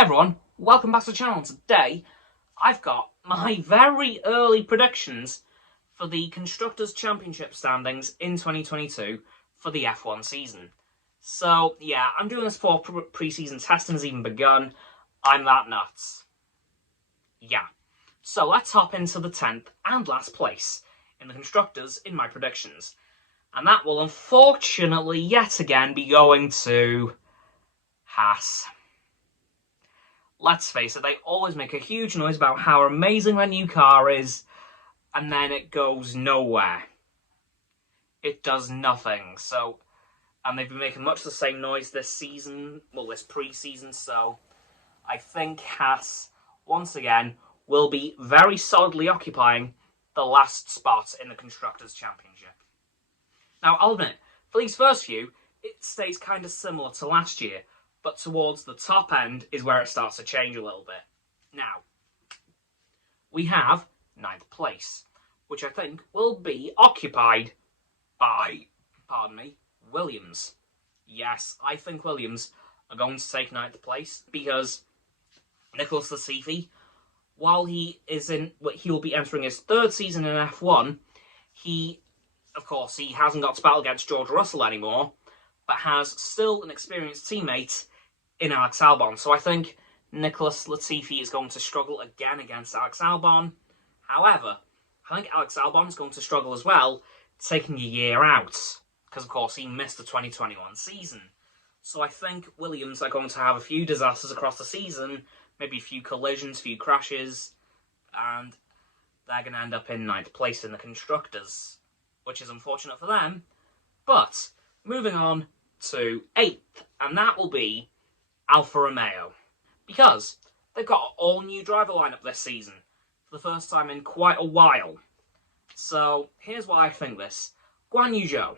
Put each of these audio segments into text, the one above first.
Hey everyone, welcome back to the channel. Today, I've got my very early predictions for the Constructors' Championship standings in 2022 for the F1 season. So, yeah, I'm doing this before pre-season testing has even begun. I'm that nuts. Yeah. So, let's hop into the 10th and last place in the Constructors in my predictions. And that will unfortunately yet again be going to Haas. Let's face it, they always make a huge noise about how amazing their new car is, and then it goes nowhere. It does nothing. And they've been making much the same noise this season, well, this pre-season, so I think Haas, once again, will be very solidly occupying the last spot in the Constructors' Championship. Now, I'll admit, for these first few, it stays kind of similar to last year, but towards the top end is where it starts to change a little bit. Now, we have 9th place, which I think will be occupied by, Williams. Yes, I think Williams are going to take 9th place because Nicholas Latifi, while he will be entering his 3rd season in F1, he hasn't got to battle against George Russell anymore, but has still an experienced teammate in Alex Albon. So I think Nicholas Latifi is going to struggle again against Alex Albon. However, I think Alex Albon is going to struggle as well, taking a year out, because of course he missed the 2021 season. So I think Williams are going to have a few disasters across the season, maybe a few collisions, a few crashes, and they're going to end up in 9th place in the Constructors, which is unfortunate for them. But moving on to 8th, and that will be Alfa Romeo, because they've got an all-new driver lineup this season, for the first time in quite a while. So, here's why I think this. Guan Yu Zhou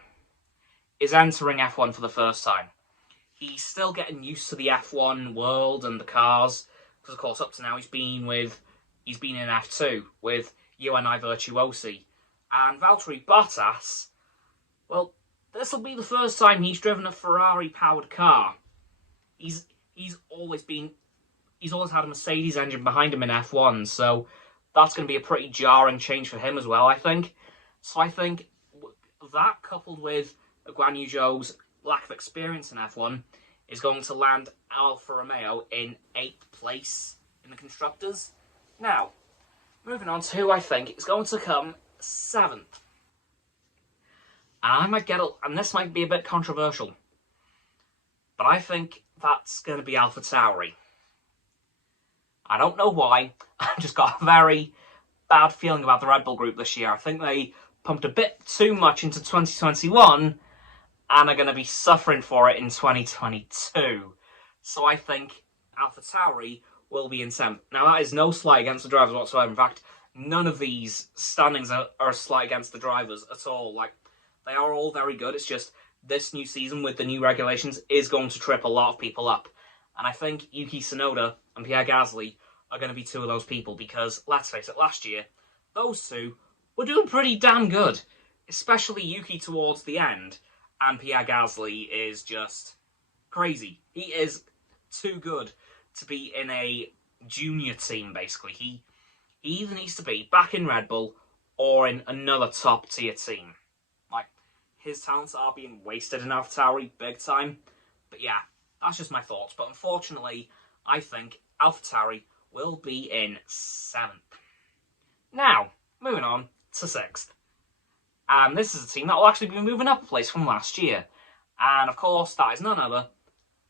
is entering F1 for the first time. He's still getting used to the F1 world and the cars, because of course up to now he's been in F2 with UNI Virtuosi. And Valtteri Bottas, well, this will be the first time he's driven a Ferrari-powered car. He's always had a Mercedes engine behind him in F1, so that's going to be a pretty jarring change for him as well, I think. So I think that, coupled with Guan Yu Zhou's lack of experience in F1, is going to land Alfa Romeo in 8th place in the Constructors. Now, moving on to who I think is going to come 7th. And this might be a bit controversial, but I think that's going to be alphatauri. I don't know why. I've just got a very bad feeling about the Red Bull group this year. I think they pumped a bit too much into 2021 and are going to be suffering for it in 2022. So I think alphatauri will be in 7th. Now, that is no slight against the drivers whatsoever. In fact, none of these standings are a slight against the drivers at all. They are all very good. It's just this new season with the new regulations is going to trip a lot of people up. And I think Yuki Tsunoda and Pierre Gasly are going to be two of those people because, let's face it, last year, those two were doing pretty damn good. Especially Yuki towards the end. And Pierre Gasly is just crazy. He is too good to be in a junior team, basically. He either needs to be back in Red Bull or in another top-tier team. His talents are being wasted in alphatauri big time. But yeah, that's just my thoughts. But unfortunately, I think alphatauri will be in 7th. Now, moving on to 6th. And this is a team that will actually be moving up a place from last year. And of course, that is none other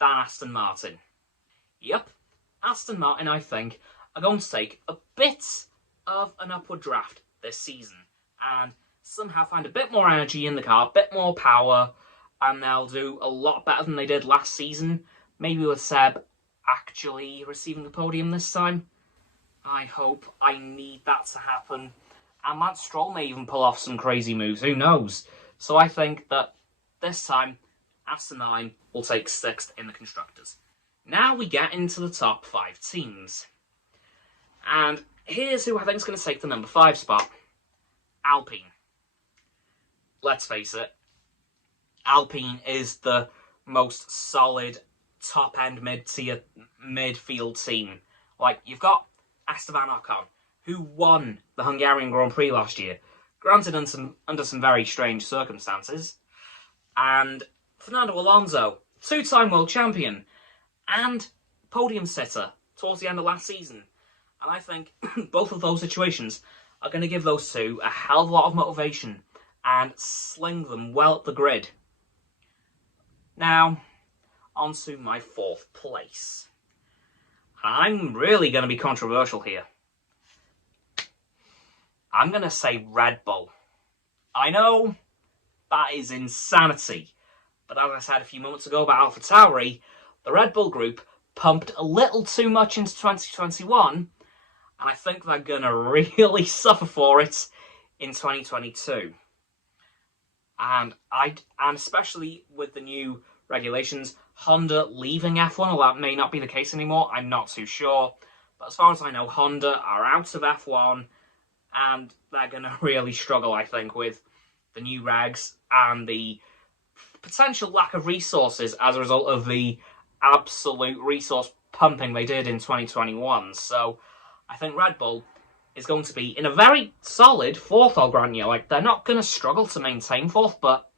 than Aston Martin. Yep, Aston Martin, I think, are going to take a bit of an upward draft this season. And somehow find a bit more energy in the car, a bit more power, and they'll do a lot better than they did last season. Maybe with Seb actually receiving the podium this time. I hope. I need that to happen. And Lance Stroll may even pull off some crazy moves, who knows? So I think that this time, Aston Martin will take 6th in the Constructors. Now we get into the top 5 teams. And here's who I think is going to take the number 5 spot. Alpine. Let's face it, Alpine is the most solid top-end midfield team. Like, you've got Esteban Ocon, who won the Hungarian Grand Prix last year, granted under some very strange circumstances, and Fernando Alonso, two-time world champion, and podium sitter towards the end of last season. And I think both of those situations are going to give those two a hell of a lot of motivation and sling them well up the grid. Now, on to my 4th place. I'm really going to be controversial here. I'm going to say Red Bull. I know that is insanity, but as I said a few moments ago about alphatauri, the Red Bull group pumped a little too much into 2021, and I think they're going to really suffer for it in 2022. And especially with the new regulations, Honda leaving F1, well, that may not be the case anymore, I'm not too sure. But as far as I know, Honda are out of F1, and they're going to really struggle, I think, with the new regs and the potential lack of resources as a result of the absolute resource pumping they did in 2021. So I think Red Bull is going to be in a very solid 4th, I'll grant you. Like, they're not going to struggle to maintain 4th, but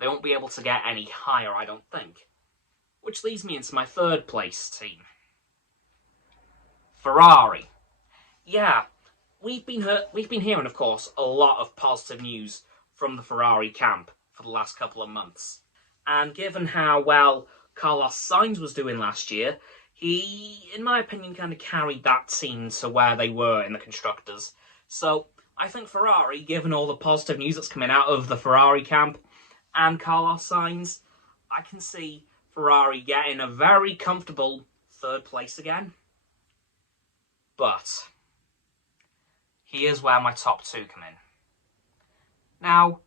they won't be able to get any higher, I don't think. Which leads me into my 3rd place team. Ferrari. Yeah, we've been hearing, of course, a lot of positive news from the Ferrari camp for the last couple of months. And given how well Carlos Sainz was doing last year, he, in my opinion, kind of carried that team to where they were in the Constructors. So I think Ferrari, given all the positive news that's coming out of the Ferrari camp and Carlos Sainz, I can see Ferrari getting a very comfortable 3rd place again. But here's where my top 2 come in. Now,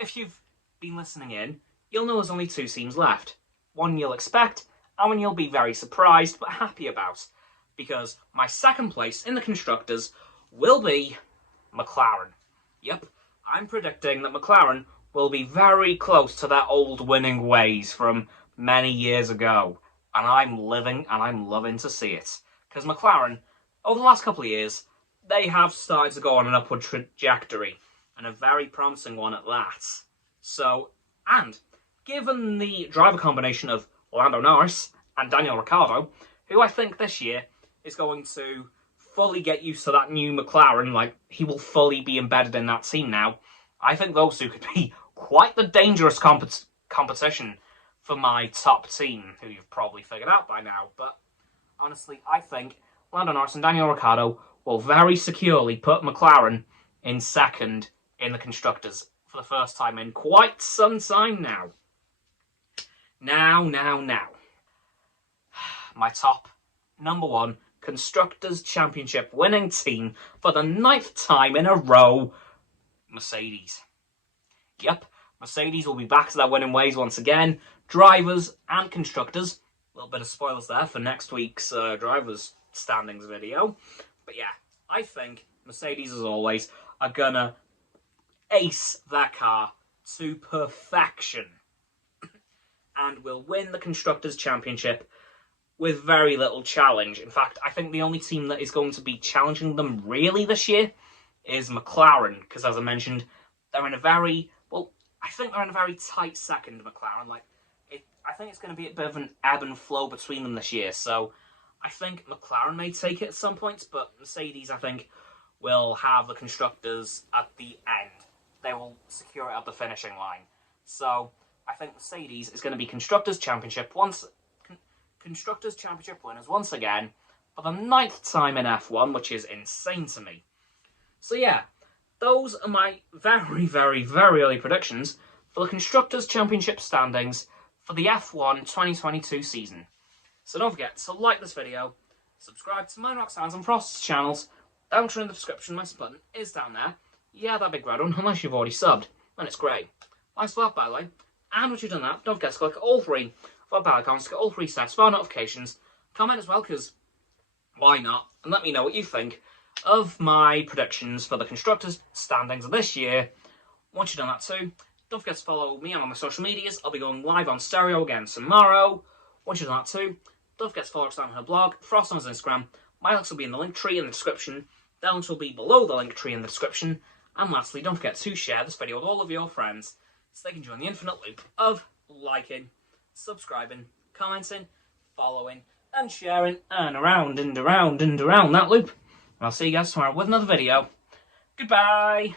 if you've been listening in, you'll know there's only 2 teams left. One you'll expect, and one you'll be very surprised but happy about. Because my 2nd place in the Constructors will be McLaren. Yep, I'm predicting that McLaren will be very close to their old winning ways from many years ago. And I'm loving to see it. Because McLaren, over the last couple of years, they have started to go on an upward trajectory. And a very promising one at that. So, and given the driver combination of Lando Norris and Daniel Ricciardo, who I think this year is going to fully get used to that new McLaren, like, he will fully be embedded in that team now, I think those two could be quite the dangerous competition for my top team, who you've probably figured out by now. But honestly, I think Lando Norris and Daniel Ricciardo will very securely put McLaren in 2nd in the Constructors for the first time in quite some time now. Now. My top, number 1, Constructors' Championship winning team for the 9th time in a row, Mercedes. Yep, Mercedes will be back to their winning ways once again. Drivers and constructors. A little bit of spoilers there for next week's drivers' standings video. But yeah, I think Mercedes, as always, are gonna ace their car to perfection and will win the Constructors' Championship with very little challenge. In fact, I think the only team that is going to be challenging them really this year is McLaren, because as I mentioned, they're in a very, well, I think they're in a very tight second, McLaren. I think it's going to be a bit of an ebb and flow between them this year, so I think McLaren may take it at some points, but Mercedes, I think, will have the Constructors at the end. They will secure it at the finishing line. So I think Mercedes is going to be Constructors' Championship winners once again for the 9th time in F1, which is insane to me. So yeah, those are my very, very, very early predictions for the Constructors' Championship standings for the F1 2022 season. So don't forget to like this video, subscribe to mine, Roxo's and Frost's channels, down in the description, my button is down there. Yeah, that big red one, unless you've already subbed, and it's grey. Thanks for that, by the way. And once you've done that, don't forget to click all 3 for bell icons to get all 3 sets for notifications. Comment as well, because why not? And let me know what you think of my predictions for the Constructors' standings of this year. Once you've done that too, don't forget to follow me on my social medias. I'll be going live on Stereo again tomorrow. Once you've done that too, don't forget to follow us on her blog, Frost on his Instagram. My links will be in the link tree in the description. Their links will be below the link tree in the description. And lastly, don't forget to share this video with all of your friends so they can join the infinite loop of liking, subscribing, commenting, following, and sharing, and around and around and around that loop. And I'll see you guys tomorrow with another video. Goodbye!